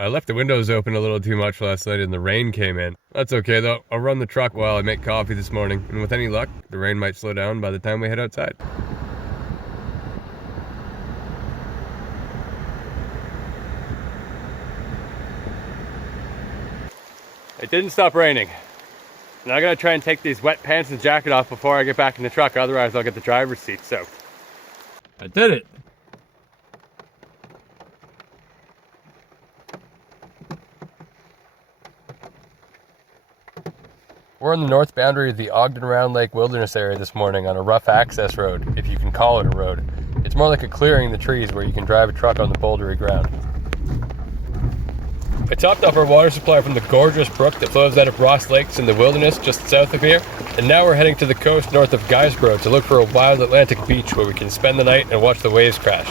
I left the windows open a little too much last night and the rain came in. That's okay though, I'll run the truck while I make coffee this morning, and with any luck, the rain might slow down by the time we head outside. It didn't stop raining. Now I gotta try and take these wet pants and jacket off before I get back in the truck, otherwise I'll get the driver's seat soaked. I did it! We're on the north boundary of the Ogden Round Lake Wilderness area this morning on a rough access road, if you can call it a road. It's more like a clearing in the trees where you can drive a truck on the bouldery ground. I topped off our water supply from the gorgeous brook that flows out of Ross Lakes in the wilderness just south of here, and now we're heading to the coast north of Guysborough to look for a wild Atlantic beach where we can spend the night and watch the waves crash.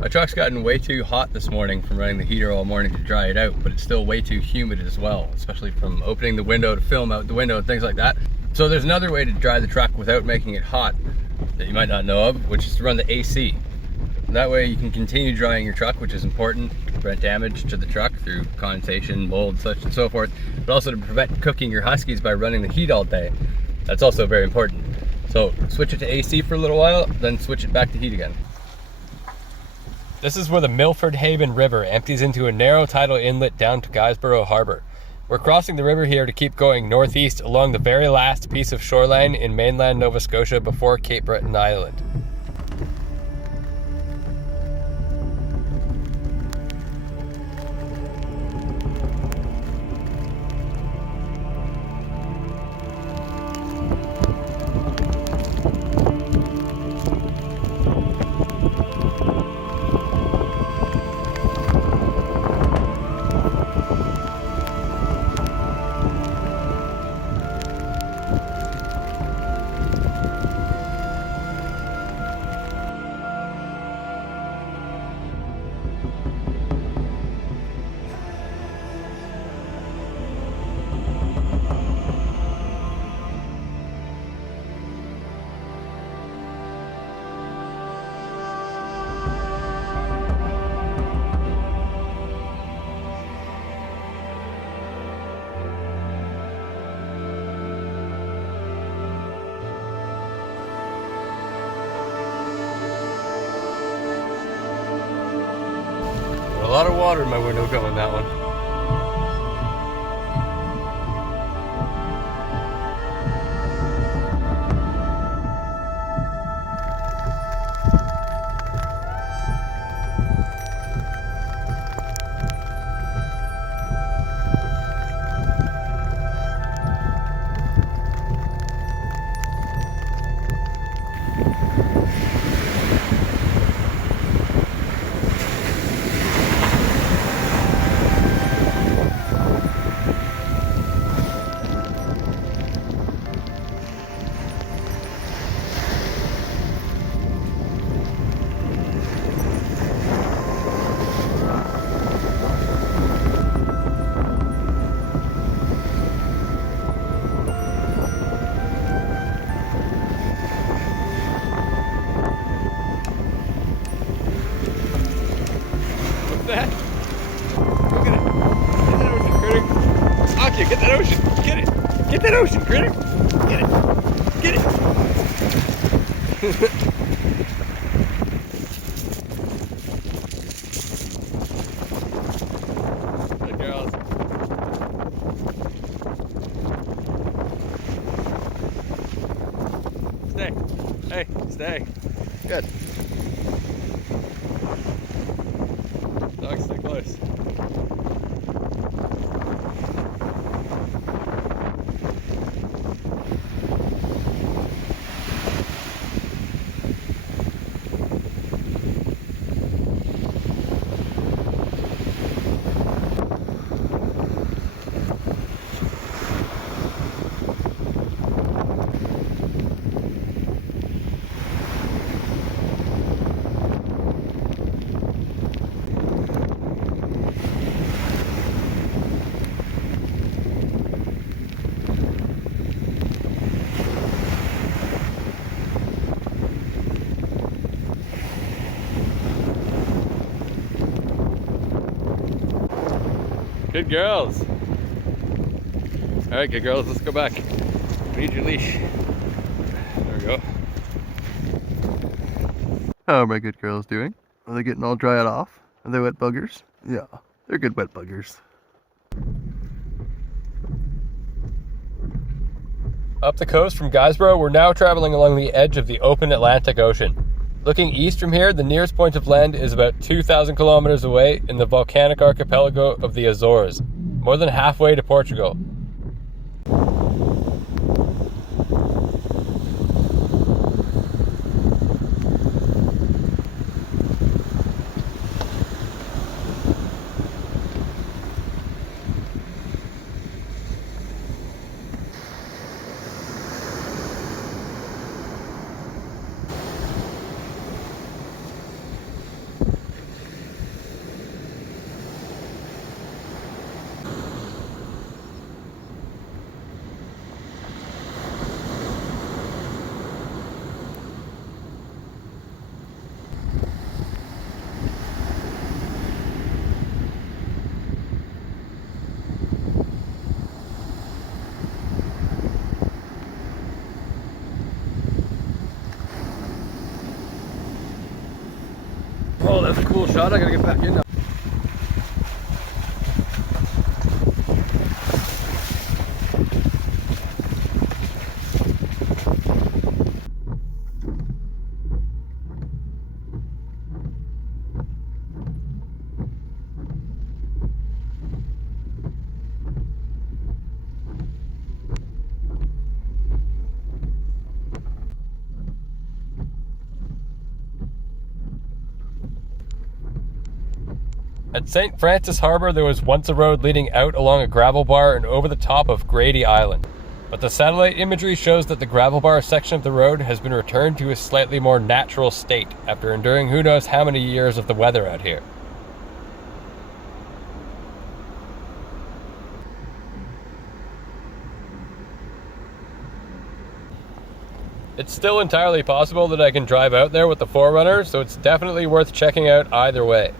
My truck's gotten way too hot this morning from running the heater all morning to dry it out, but it's still way too humid as well, especially from opening the window to film out the window and things like that. So there's another way to dry the truck without making it hot that you might not know of, which is to run the AC. And that way you can continue drying your truck, which is important to prevent damage to the truck through condensation, mold, such and so forth, but also to prevent cooking your huskies by running the heat all day. That's also very important. So switch it to AC for a little while, then switch it back to heat again. This is where the Milford Haven River empties into a narrow tidal inlet down to Guysborough Harbor. We're crossing the river here to keep going northeast along the very last piece of shoreline in mainland Nova Scotia before Cape Breton Island. A lot of water in my window going that one. That? Look at it. Get that ocean, critter. Aki, get that ocean. Get it. Get that ocean, critter. Get it. Get it. Good girls. Stay. Hey, stay. Good. Dogs stay close. Good girls. All right, good girls, let's go back. We need your leash. There we go. How are my good girls doing? Are they getting all dried off? Are they wet buggers? Yeah, they're good wet buggers. Up the coast from Guysborough, we're now traveling along the edge of the open Atlantic Ocean. Looking east from here, the nearest point of land is about 2,000 kilometers away in the volcanic archipelago of the Azores, more than halfway to Portugal. Oh, that's a cool shot. I gotta get back in now. At St. Francis Harbor, there was once a road leading out along a gravel bar and over the top of Grady Island. But the satellite imagery shows that the gravel bar section of the road has been returned to a slightly more natural state after enduring who knows how many years of the weather out here. It's still entirely possible that I can drive out there with the 4Runner, so it's definitely worth checking out either way.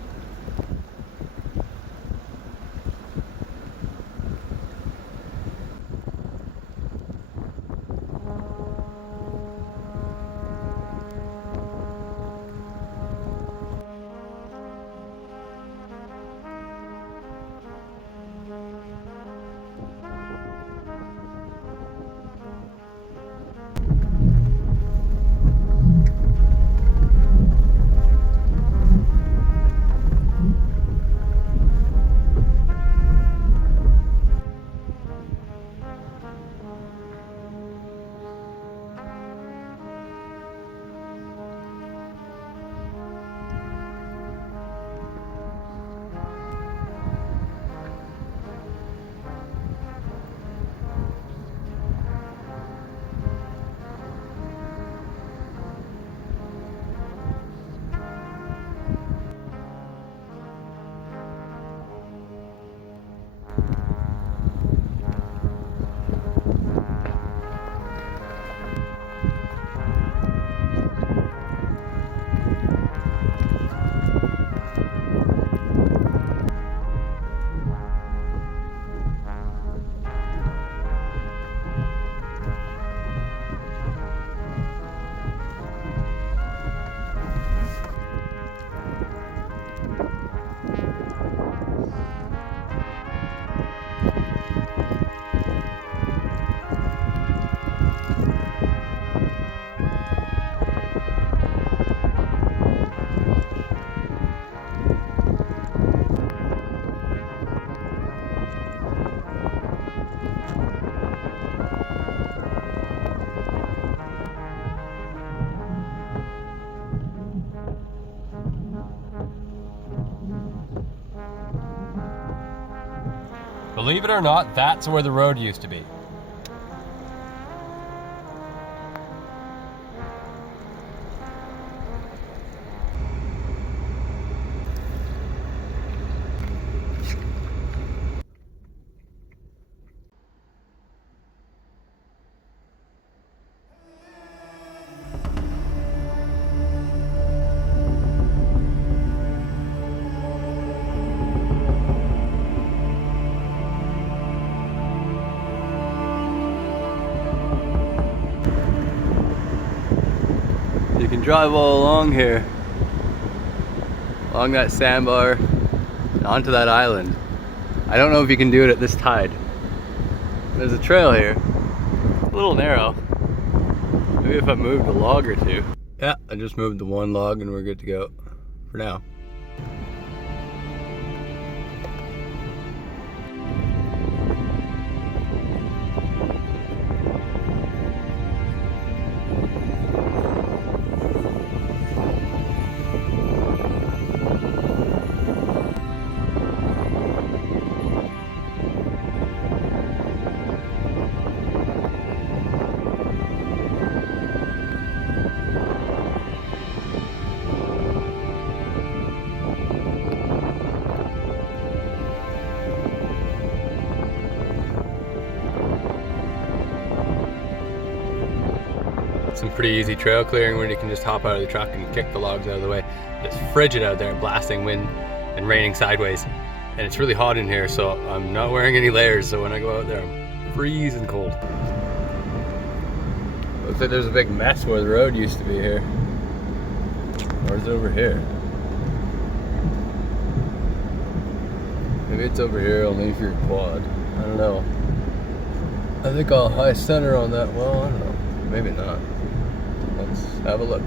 Believe it or not, that's where the road used to be. drive all along here, along that sandbar, and onto that island. I don't know if you can do it at this tide. There's a trail here, a little narrow. Maybe if I moved a log or two. Yeah, I just moved the one log and we're good to go for now. Some pretty easy trail clearing when you can just hop out of the truck and kick the logs out of the way. It's frigid out there, blasting wind and raining sideways. And it's really hot in here, so I'm not wearing any layers, so when I go out there I'm freezing cold. Looks like there's a big mess where the road used to be here. Or is it over here? Maybe it's over here only for your quad. I don't know. I think I'll high center on that. Well, I don't know. Maybe not. Let's have a look.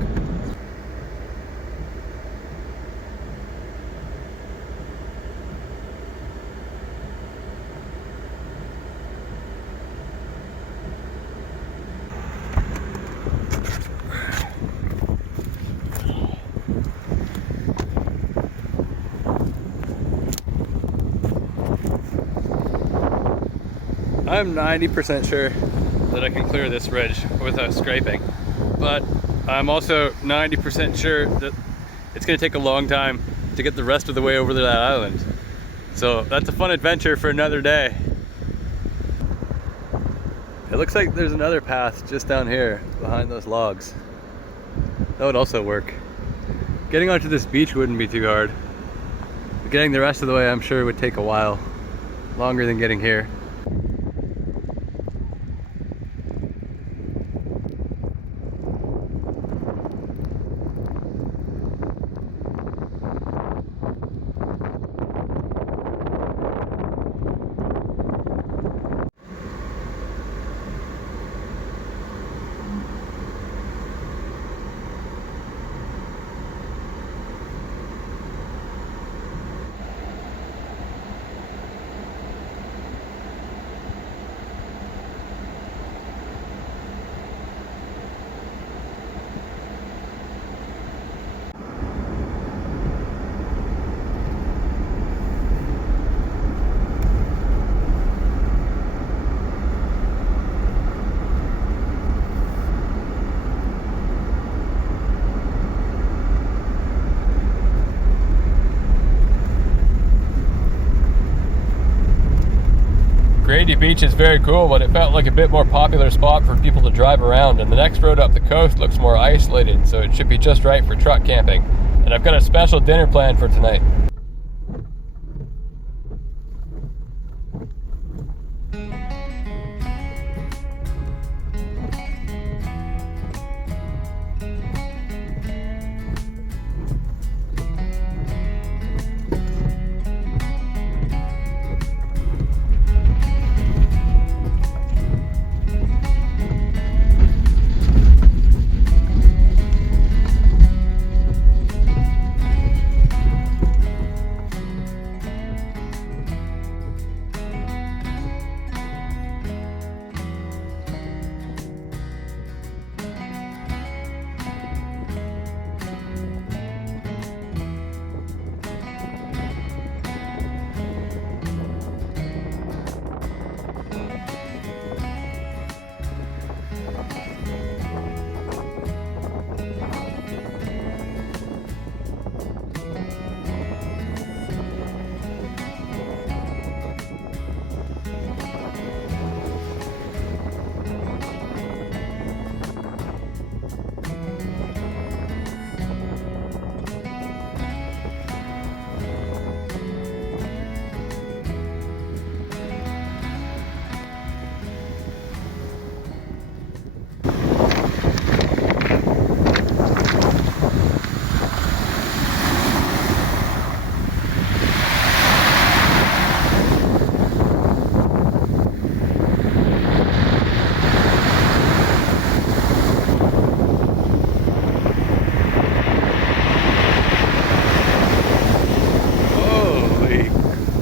I'm 90% sure that I can clear this ridge without scraping, but I'm also 90% sure that it's going to take a long time to get the rest of the way over to that island. So that's a fun adventure for another day. It looks like there's another path just down here behind those logs. That would also work. Getting onto this beach wouldn't be too hard, but getting the rest of the way I'm sure would take a while, longer than getting here. Grady Beach is very cool, but it felt like a bit more popular spot for people to drive around, and the next road up the coast looks more isolated, so it should be just right for truck camping. And I've got a special dinner planned for tonight.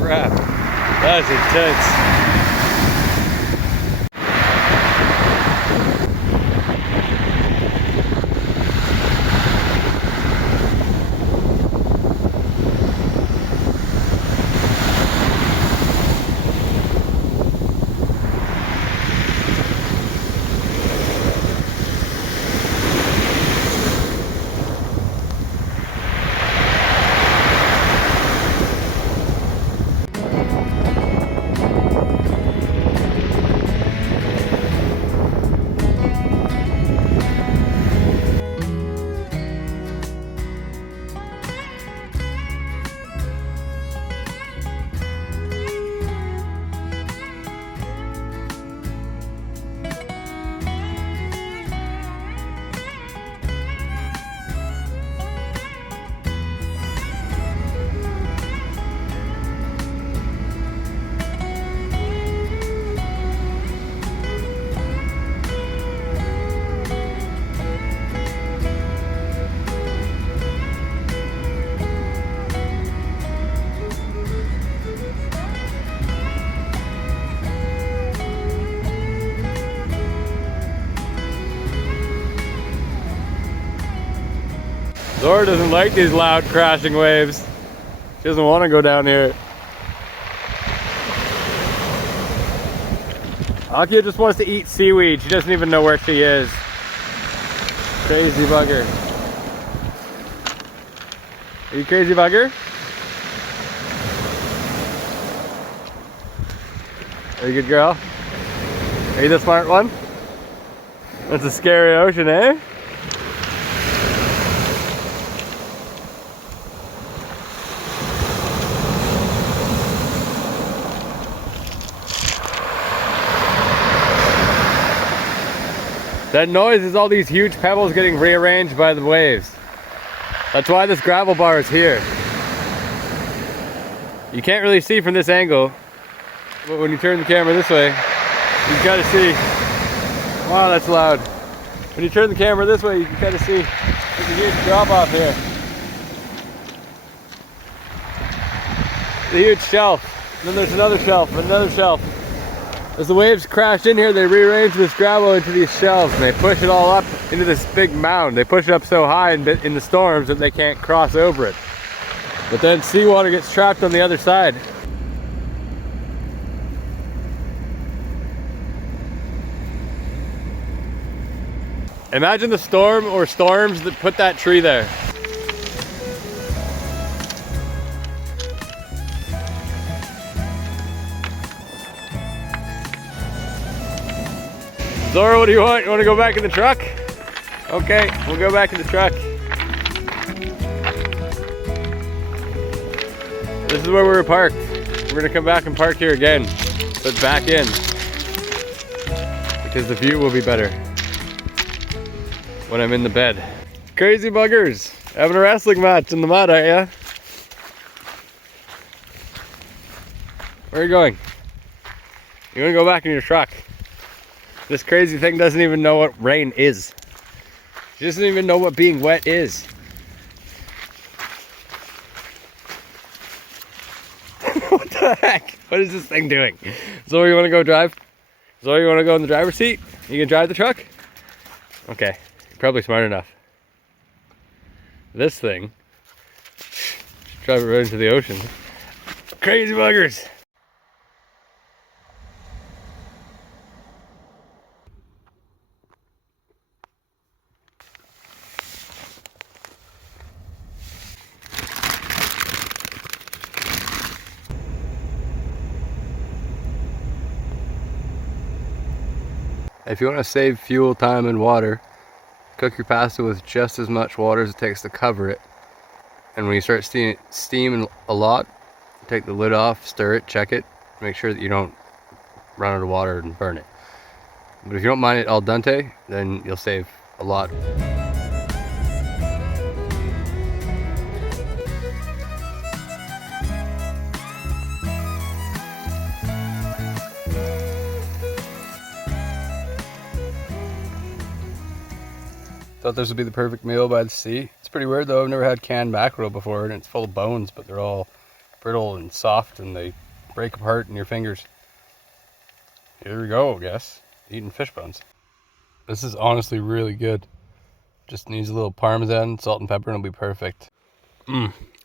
crap. That's intense. Zora doesn't like these loud crashing waves. She doesn't want to go down here. Akia just wants to eat seaweed. She doesn't even know where she is. Crazy bugger. Are you crazy bugger? Are you a good girl? Are you the smart one? That's a scary ocean, eh? That noise is all these huge pebbles getting rearranged by the waves. That's why this gravel bar is here. You can't really see from this angle, but when you turn the camera this way, you gotta see. Wow, that's loud. When you turn the camera this way, you can kind of see there's a huge drop off here. The huge shelf. And then there's another shelf, another shelf. As the waves crashed in here, they rearranged this gravel into these shelves and they push it all up into this big mound. They push it up so high in the storms that they can't cross over it. But then seawater gets trapped on the other side. Imagine the storm or storms that put that tree there. Zora, what do you want? You want to go back in the truck? Okay, we'll go back in the truck. This is where we were parked. We're gonna come back and park here again, but back in, because the view will be better when I'm in the bed. Crazy buggers, having a wrestling match in the mud, aren't ya? Where are you going? You wanna go back in your truck? This crazy thing doesn't even know what rain is. She doesn't even know what being wet is. What the heck? What is this thing doing? Zora, you want to go drive? Zora, you want to go in the driver's seat? You can drive the truck? Okay, you're probably smart enough. This thing, drive it right into the ocean. Crazy buggers. If you want to save fuel, time, and water, cook your pasta with just as much water as it takes to cover it. And when you start steaming a lot, take the lid off, stir it, check it, make sure that you don't run out of water and burn it. But if you don't mind it al dente, then you'll save a lot. Thought this would be the perfect meal by the sea. It's pretty weird though, I've never had canned mackerel before and it's full of bones, but they're all brittle and soft and they break apart in your fingers. Here we go, I guess. Eating fish bones. This is honestly really good. Just needs a little Parmesan, salt and pepper, and it'll be perfect.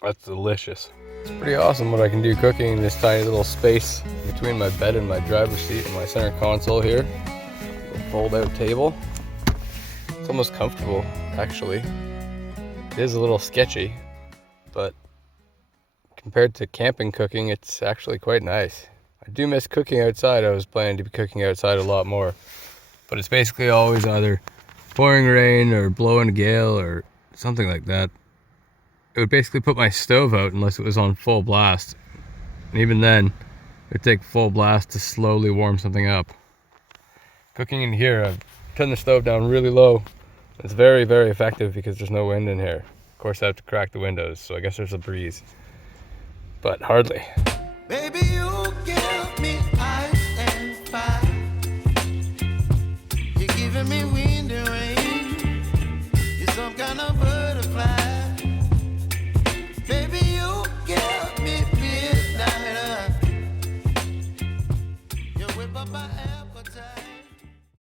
That's delicious. It's pretty awesome what I can do cooking in this tiny little space between my bed and my driver's seat and my center console here. Little fold-out table. It's almost comfortable, actually. It is a little sketchy, but compared to camping cooking, it's actually quite nice. I do miss cooking outside. I was planning to be cooking outside a lot more, but it's basically always either pouring rain or blowing a gale or something like that. It would basically put my stove out unless it was on full blast. And even then, it would take full blast to slowly warm something up. Cooking in here, I've turned the stove down really low. It's very, very effective because there's no wind in here. Of course, I have to crack the windows, so I guess there's a breeze. But hardly. Baby, you give me ice and fire. You're giving me wind and rain. You're some kind of bird.